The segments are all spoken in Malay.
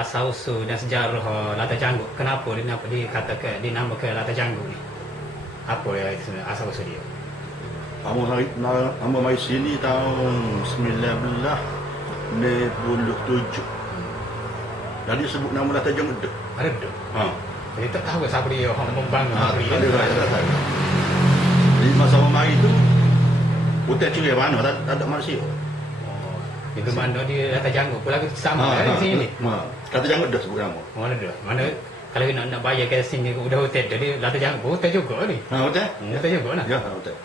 Asal-usul dan sejarah Lata Janggut. Kenapa dikatakan dinamakan Lata Janggut ni? Apa yang asal-usul dia? Nama mai sini tahun 1997. Jadi sebut nama Lata Janggut dah. Ada dah. Ha. Jadi tak tahu siapa dia orang membangun negeri. Tak ada. Jadi masa mai itu hotel cerai mana tak ada manusia. Itu mana dia Lata Janggut pula sama kan di sini. Lata Janggut dah sebut nama. Mana dah? Mana kalau nak bayar ke sini udah hotel jadi Lata Janggut hotel juga ni. Ha, hotel? Hotel juga lah. Ya, hotel.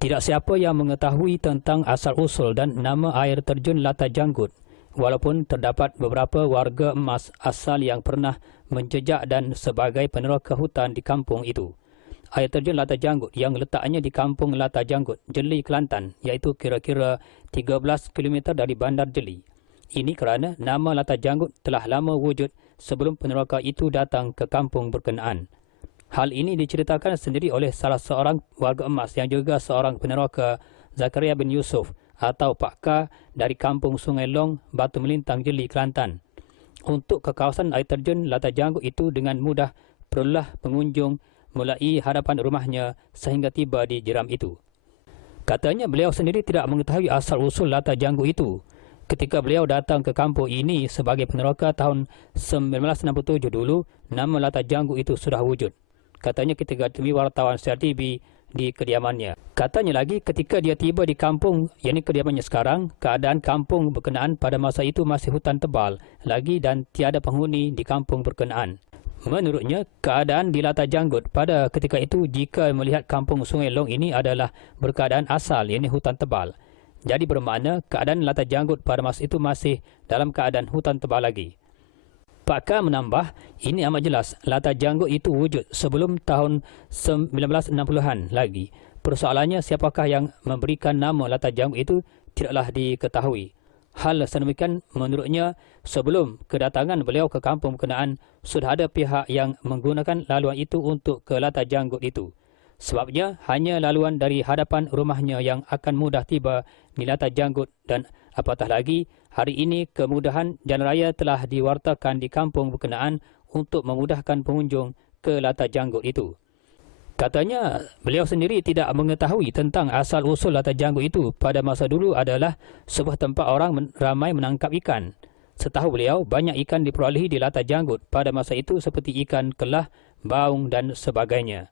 Tidak siapa yang mengetahui tentang asal-usul dan nama air terjun Lata Janggut, walaupun terdapat beberapa warga emas asal yang pernah menjejak dan sebagai peneroka hutan di kampung itu. Air terjun Lata Janggut yang letaknya di kampung Lata Janggut, Jeli, Kelantan, iaitu kira-kira 13 km dari bandar Jeli. Ini kerana nama Lata Janggut telah lama wujud sebelum peneroka itu datang ke kampung berkenaan. Hal ini diceritakan sendiri oleh salah seorang warga emas yang juga seorang peneroka, Zakaria bin Yusuf atau Pak K dari kampung Sungai Long, Batu Melintang, Jeli, Kelantan. Untuk ke kawasan air terjun Lata Janggut itu dengan mudah perlulah pengunjung mulai hadapan rumahnya sehingga tiba di jeram itu. Katanya beliau sendiri tidak mengetahui asal-usul Lata Janggut itu. Ketika beliau datang ke kampung ini sebagai peneroka tahun 1967 dulu, nama Lata Janggut itu sudah wujud. Katanya ketika demi wartawan CRTV di kediamannya. Katanya lagi ketika dia tiba di kampung, yakni kediamannya sekarang, keadaan kampung berkenaan pada masa itu masih hutan tebal lagi dan tiada penghuni di kampung berkenaan. Menurutnya, keadaan di Lata Janggut pada ketika itu jika melihat kampung Sungai Long ini adalah berkeadaan asal, yakni hutan tebal. Jadi bermakna keadaan Lata Janggut pada masa itu masih dalam keadaan hutan tebal lagi. Pak K menambah, ini amat jelas Lata Janggut itu wujud sebelum tahun 1960-an lagi. Persoalannya siapakah yang memberikan nama Lata Janggut itu tidaklah diketahui. Hal sedemikian menurutnya sebelum kedatangan beliau ke kampung berkenaan sudah ada pihak yang menggunakan laluan itu untuk ke Lata Janggut itu. Sebabnya hanya laluan dari hadapan rumahnya yang akan mudah tiba di Lata Janggut dan apatah lagi hari ini kemudahan jalan raya telah diwartakan di kampung berkenaan untuk memudahkan pengunjung ke Lata Janggut itu. Katanya beliau sendiri tidak mengetahui tentang asal-usul Lata Janggut itu pada masa dulu adalah sebuah tempat orang ramai menangkap ikan. Setahu beliau, banyak ikan diperolehi di Lata Janggut pada masa itu seperti ikan kelah, baung dan sebagainya.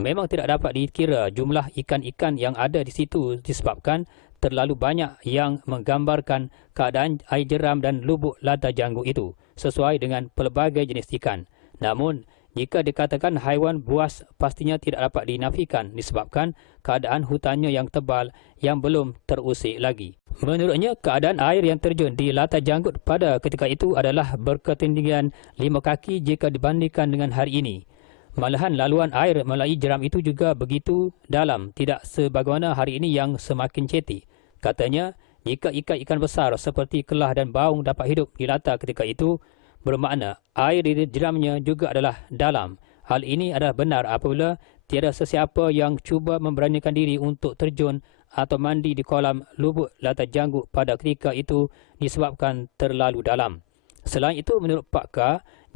Memang tidak dapat dikira jumlah ikan-ikan yang ada di situ disebabkan terlalu banyak yang menggambarkan keadaan air jeram dan lubuk Lata Janggut itu sesuai dengan pelbagai jenis ikan. Namun, jika dikatakan haiwan buas pastinya tidak dapat dinafikan disebabkan keadaan hutannya yang tebal yang belum terusik lagi. Menurutnya, keadaan air yang terjun di Lata Janggut pada ketika itu adalah berketinggian 5 kaki jika dibandingkan dengan hari ini. Malahan laluan air melalui jeram itu juga begitu dalam, tidak sebagaimana hari ini yang semakin ceti. Katanya, jika ikan-ikan besar seperti kelah dan baung dapat hidup di Lata ketika itu, bermakna air di jeramnya juga adalah dalam. Hal ini adalah benar apabila tiada sesiapa yang cuba memberanikan diri untuk terjun atau mandi di kolam lubuk Lata Janggut pada ketika itu disebabkan terlalu dalam. Selain itu, menurut Pak K,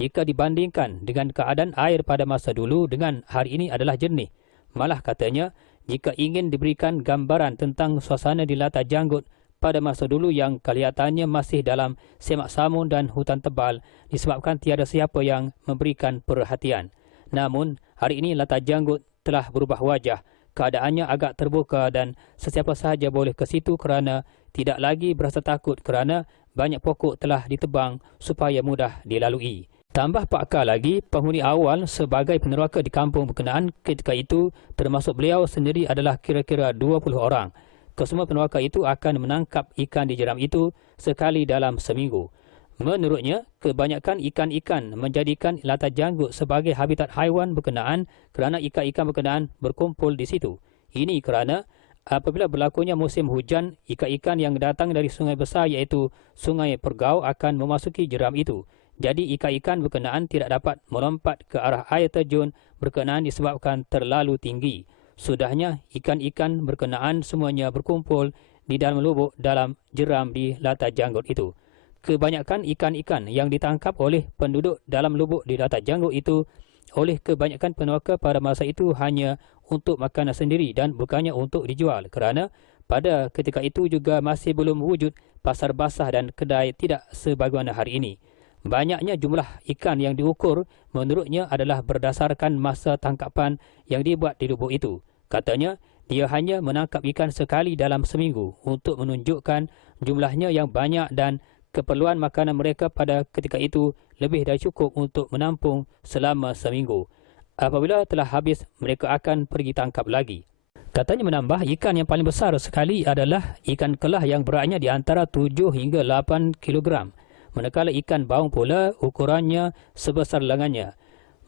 jika dibandingkan dengan keadaan air pada masa dulu dengan hari ini adalah jernih. Malah katanya, jika ingin diberikan gambaran tentang suasana di Lata Janggut pada masa dulu yang kelihatannya masih dalam semak samun dan hutan tebal disebabkan tiada siapa yang memberikan perhatian. Namun, hari ini Lata Janggut telah berubah wajah. Keadaannya agak terbuka dan sesiapa sahaja boleh ke situ kerana tidak lagi berasa takut kerana banyak pokok telah ditebang supaya mudah dilalui. Tambah Pak K lagi, penghuni awal sebagai peneroka di kampung berkenaan ketika itu termasuk beliau sendiri adalah kira-kira 20 orang. Kesemua peneroka itu akan menangkap ikan di jeram itu sekali dalam seminggu. Menurutnya, kebanyakan ikan-ikan menjadikan Lata Janggut sebagai habitat haiwan berkenaan kerana ikan-ikan berkenaan berkumpul di situ. Ini kerana apabila berlakunya musim hujan, ikan-ikan yang datang dari sungai besar iaitu Sungai Pergau akan memasuki jeram itu. Jadi ikan-ikan berkenaan tidak dapat melompat ke arah air terjun berkenaan disebabkan terlalu tinggi. Sudahnya, ikan-ikan berkenaan semuanya berkumpul di dalam lubuk dalam jeram di Lata Janggut itu. Kebanyakan ikan-ikan yang ditangkap oleh penduduk dalam lubuk di Lata Janggut itu oleh kebanyakan penuaka pada masa itu hanya untuk makanan sendiri dan bukannya untuk dijual, kerana pada ketika itu juga masih belum wujud pasar basah dan kedai tidak sebagaimana hari ini. Banyaknya jumlah ikan yang diukur menurutnya adalah berdasarkan masa tangkapan yang dibuat di lubuk itu. Katanya, dia hanya menangkap ikan sekali dalam seminggu untuk menunjukkan jumlahnya yang banyak dan keperluan makanan mereka pada ketika itu lebih dari cukup untuk menampung selama seminggu. Apabila telah habis, mereka akan pergi tangkap lagi. Katanya menambah, ikan yang paling besar sekali adalah ikan kelah yang beratnya di antara 7 hingga 8 kilogram. Manakala ikan baung pula ukurannya sebesar lengannya.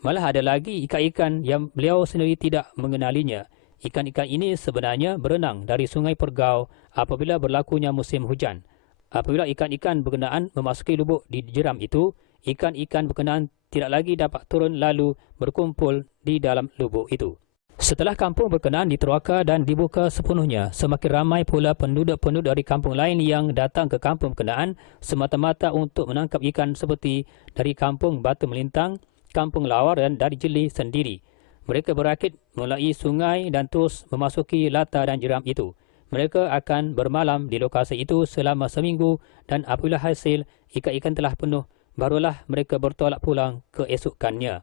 Malah ada lagi ikan-ikan yang beliau sendiri tidak mengenalinya. Ikan-ikan ini sebenarnya berenang dari Sungai Pergau apabila berlakunya musim hujan. Apabila ikan-ikan berkenaan memasuki lubuk di jeram itu, ikan-ikan berkenaan tidak lagi dapat turun lalu berkumpul di dalam lubuk itu. Setelah kampung berkenaan diteroka dan dibuka sepenuhnya, semakin ramai pula penduduk-penduduk dari kampung lain yang datang ke kampung berkenaan semata-mata untuk menangkap ikan seperti dari kampung Batu Melintang, kampung Lawar dan dari Jeli sendiri. Mereka berakit melalui sungai dan terus memasuki lata dan jeram itu. Mereka akan bermalam di lokasi itu selama seminggu dan apabila hasil ikan-ikan telah penuh, barulah mereka bertolak pulang keesokannya.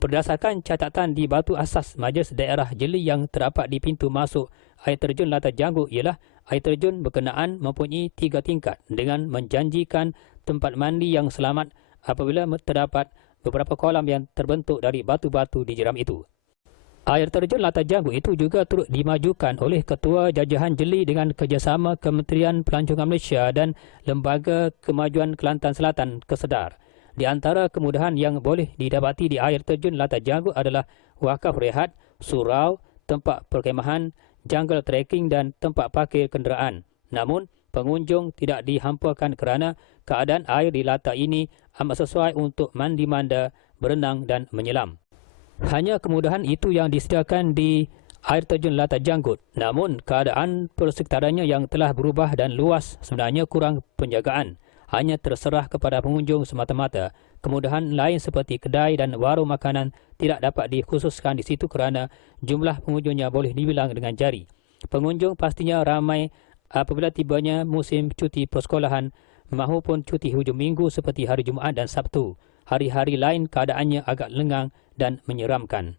Berdasarkan catatan di batu asas Majlis Daerah Jeli yang terdapat di pintu masuk air terjun Lata Janggut ialah air terjun berkenaan mempunyai 3 tingkat dengan menjanjikan tempat mandi yang selamat apabila terdapat beberapa kolam yang terbentuk dari batu-batu di jeram itu. Air terjun Lata Janggut itu juga turut dimajukan oleh Ketua Jajahan Jeli dengan kerjasama Kementerian Pelancongan Malaysia dan Lembaga Kemajuan Kelantan Selatan Kesedar. Di antara kemudahan yang boleh didapati di air terjun Lata Janggut adalah wakaf rehat, surau, tempat perkemahan, jungle trekking dan tempat parkir kenderaan. Namun, pengunjung tidak dihampakan kerana keadaan air di lata ini amat sesuai untuk mandi-manda, berenang dan menyelam. Hanya kemudahan itu yang disediakan di air terjun Lata Janggut. Namun, keadaan persekitarannya yang telah berubah dan luas sebenarnya kurang penjagaan. Hanya terserah kepada pengunjung semata-mata. Kemudahan lain seperti kedai dan warung makanan tidak dapat dikhususkan di situ kerana jumlah pengunjungnya boleh dibilang dengan jari. Pengunjung pastinya ramai apabila tibanya musim cuti persekolahan maupun cuti hujung minggu seperti hari Jumaat dan Sabtu. Hari-hari lain keadaannya agak lengang dan menyeramkan.